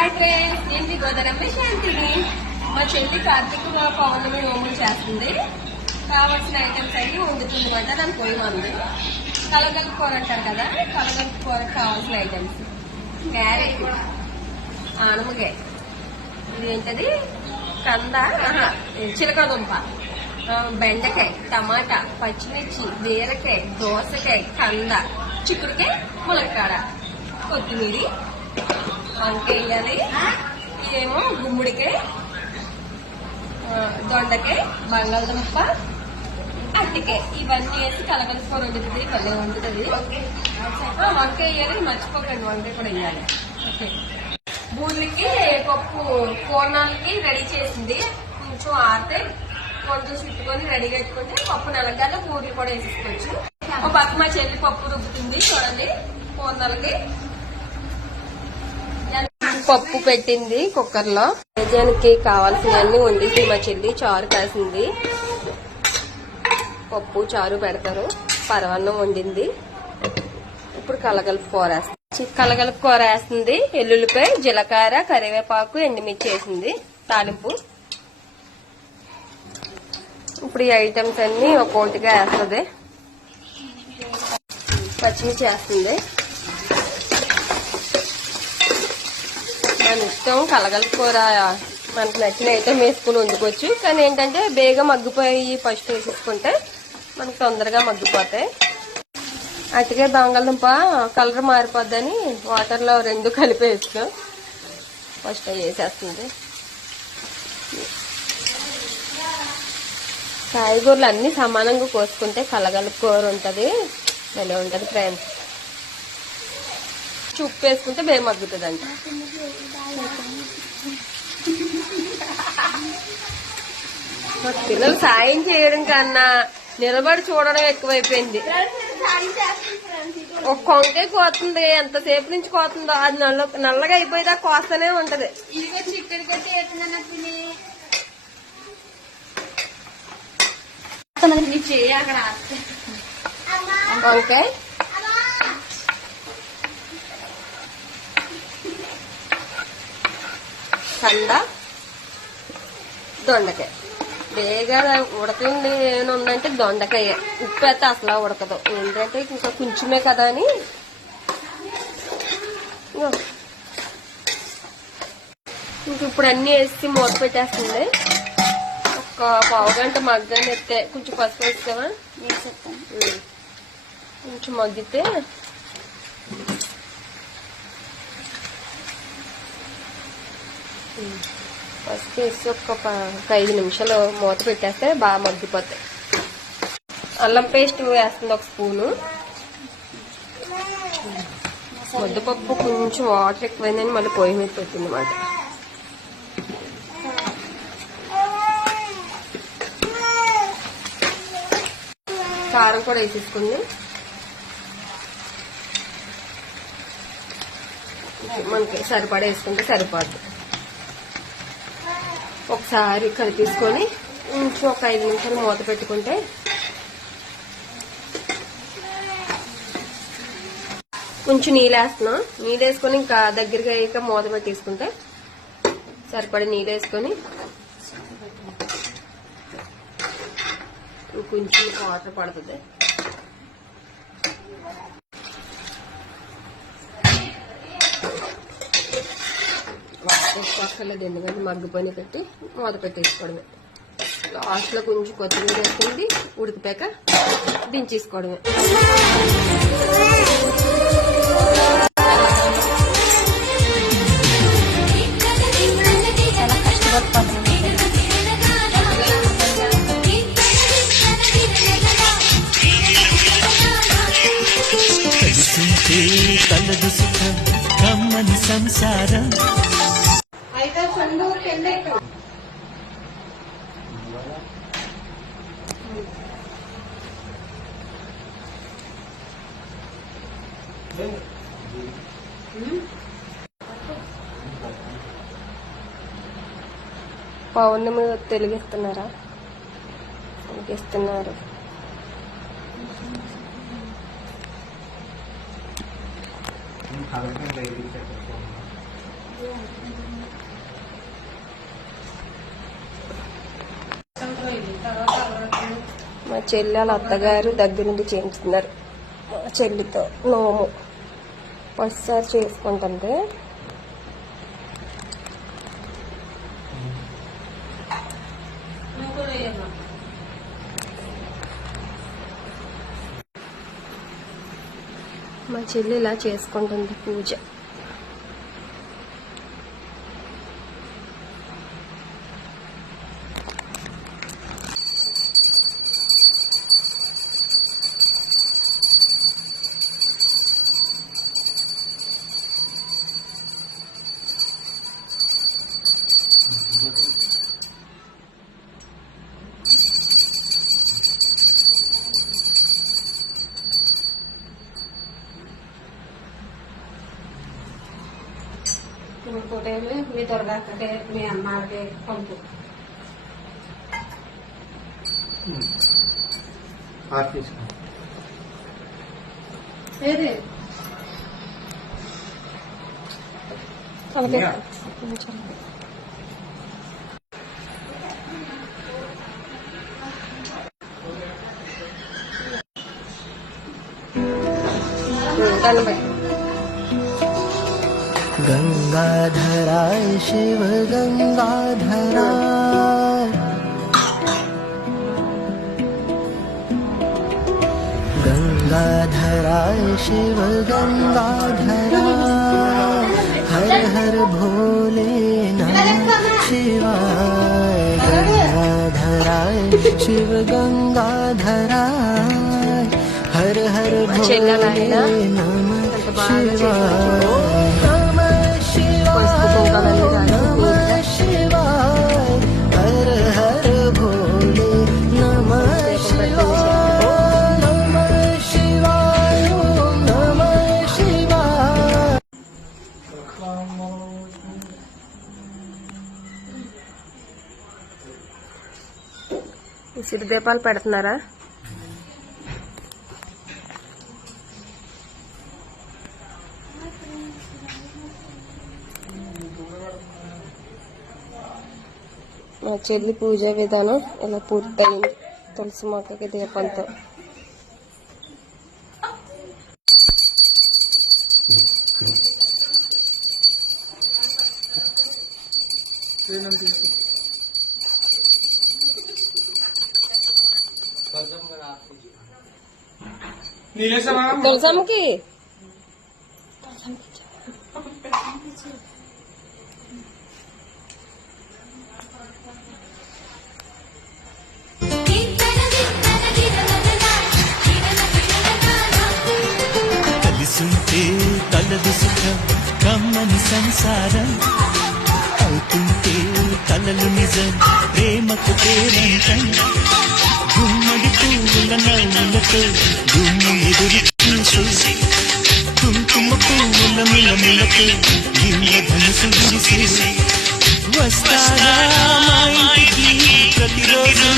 ఏంటి గోదావరి శాంతిని మా చెల్లి కార్తీక పౌర్ణమి నోములు చేస్తుంది. కావాల్సిన ఐటమ్స్ అన్ని వండుతుంది మాట. దాని పొయ్యి మంది కలగలుపు కూర అంటారు కదా, కలగలుపు కూర కావాల్సిన ఐటమ్స్ క్యారెట్, ఆనమకాయ, ఇదేంటది కంద, చిలకడ దుంప, బెండకాయ, టమాటా, పచ్చిమిర్చి, బీరకాయ, దోసకాయ, కంద, చిక్కుడుకాయ, ములక్కాడ, కొత్తిమీర, వంకాయ వేయాలి. ఇదేమో గుమ్మడికాయ, దొండకాయ, బంగాళదుంప, అట్టికాయ, ఇవన్నీ వేసి కలగలుపుకొని వండుతుంది. భలే వండుతుంది. వంకాయ వేయాలి, మర్చిపోకండి వంకాయ కూడా వేయాలి. ఓకే, బూర్లకి పప్పు పూర్ణాలకి రెడీ చేసింది. కొంచెం ఆరితే కొంచెం చుట్టుకొని రెడీ పెట్టుకుంటే పప్పు నలగాల పూర్లు కూడా వేసేసుకోవచ్చు. ఒక పక్క మా చెల్లి పప్పు రుబ్బుతుంది చూడండి. పూర్ణాలకి పప్పు పెట్టింది కుక్కర్ లో. నిజానికి కావాల్సినవన్నీ వండేసి మా చెల్లి చారు కాసింది. పప్పు చారు పెడతారు. పరవన్నం వండింది. ఇప్పుడు కలగలుపు కూర వేస్తుంది. కలగలుపు కూర వేస్తుంది. ఎల్లుల్లిపాయ, జీలకర్ర, కరివేపాకు, ఎండుమిర్చి వేసింది తాలింపు. ఇప్పుడు ఈ ఐటమ్స్ అన్ని ఒక్కొక్కటిగా వేస్తుంది. పచ్చిమిర్చి వేస్తుంది. మన ఇష్టం, కలగలుపు కూర మనకు నచ్చిన ఐటమ్ వేసుకుని వండుకోవచ్చు. కానీ ఏంటంటే బేగా మగ్గిపోయి ఫస్ట్ వేసేసుకుంటే మనకు తొందరగా మగ్గిపోతాయి. అటుకే బంగాళదుంప కలర్ మారిపోద్దని వాటర్ లో రెండు కలిపి వేసుకో. ఫస్ట్ అవి వేసేస్తుంది. కాయగూరలు అన్ని సమానంగా కోసుకుంటే కలగలుపు కూర ఉంటది. భలే ఉంటది ఫ్రెండ్స్. ఉప్పు వేసుకుంటే బేగా మగ్గుతుంది అంట. పిల్లలు సాయం చేయడం కన్నా నిలబడి చూడడం ఎక్కువైపోయింది. ఒక కొంకే కోతుంది. ఎంతసేపు నుంచి కోతుందో అది నల్లగా అయిపోయేదా కోస్తూనే ఉంటది. వంకాయ, కంద, దొండకాయ. బేగా ఉడకండి ఏముందంటే దొండకాయ. ఉప్పు అయితే అసలు ఉడకదు. ఏంటంటే ఇంకా కొంచెమే కదా అని ఇంక ఇప్పుడు అన్ని వేసి మూత పెట్టేస్తుంది. ఒక పావు గంట మగ్గాని ఎత్తే కొంచెం పసుపు వేస్తావా? కొంచెం మగ్గితే పసుపు వేసి ఒక 5 నిమిషాలు మూత పెట్టేస్తే బాగా మగ్గిపోతాయి. అల్లం పేస్ట్ వేస్తుంది 1 స్పూను. ముద్దపప్పు కొంచెం వాటర్ ఎక్కువైందని మళ్ళీ పొయ్యి మీద పెట్టింది అన్నమాట. కారం కూడా వేసేసుకుంది. మనకి సరిపడా వేసుకుంటే సరిపడదు. ఒకసారి కలిపేసుకొని ఇంకొక ఒక 5 నిమిషాలు మూత పెట్టుకుంటే కొంచెం నీళ్ళు వేస్తున్నాం. నీళ్ళు వేసుకొని ఇంకా దగ్గరగా అయ్యాక మూత పెట్టేసుకుంటే సరిపడా నీళ్ళు వేసుకొని కొంచెం వాటర్ పడుతుంది. పక్కలేదు ఎందుకంటే మగ్గిపోయి పెట్టి మూత పెట్టేసుకోవడమే. లాస్ట్ లో కొంచెం కొత్తిమీర వేసుకుంది. ఉడికిపోయాక దించేసుకోవడమే. కలదు సుఖం కమ్మని సంసారం. అయితే సందూకి వెళ్ళేట్టు పౌర్ణమి తెలుగిస్తున్నారా? తెలుగిస్తున్నారు. How can I చెల్లెల అత్తగారు దగ్గరుండి చేయించుతున్నారు. మా చెల్లితో నోము ఫస్ట్సారి చేసుకుంటుంది. మా చెల్లి ఇలా చేసుకుంటుంది పూజ. ఇంకోటేమి మీ దొరకకే మీ అమ్మాయికి పంపు. ఏది गंगाधराय शिव गंगाधराय गंगाधराय शिव गंगाधराय हर हर भोले नमः शिवाय गंगाधराय शिव गंगाधराय हर हर भोले नमः ఇసురు దీపాలు పెడుతున్నారా? మా చెల్లి పూజా విధానం ఇలా పూర్తయింది తులసి మొక్కకి దీపంతో. తులసమ్మకి కలిసుంటే కలదు సుఖం కమ్మని సంసారం అవుతుంటే కలలు నిజం ప్రేమకు పేరంటం గుమ్మడి పువ్వుల నవ్వులతో గుమ్ము ఎదురు చూసి కుంకుమ పువ్వుల మిలమిలతో ఇంద్రధనుసు విరిసి వస్తారా మా ఇంటికి ప్రతిరోజు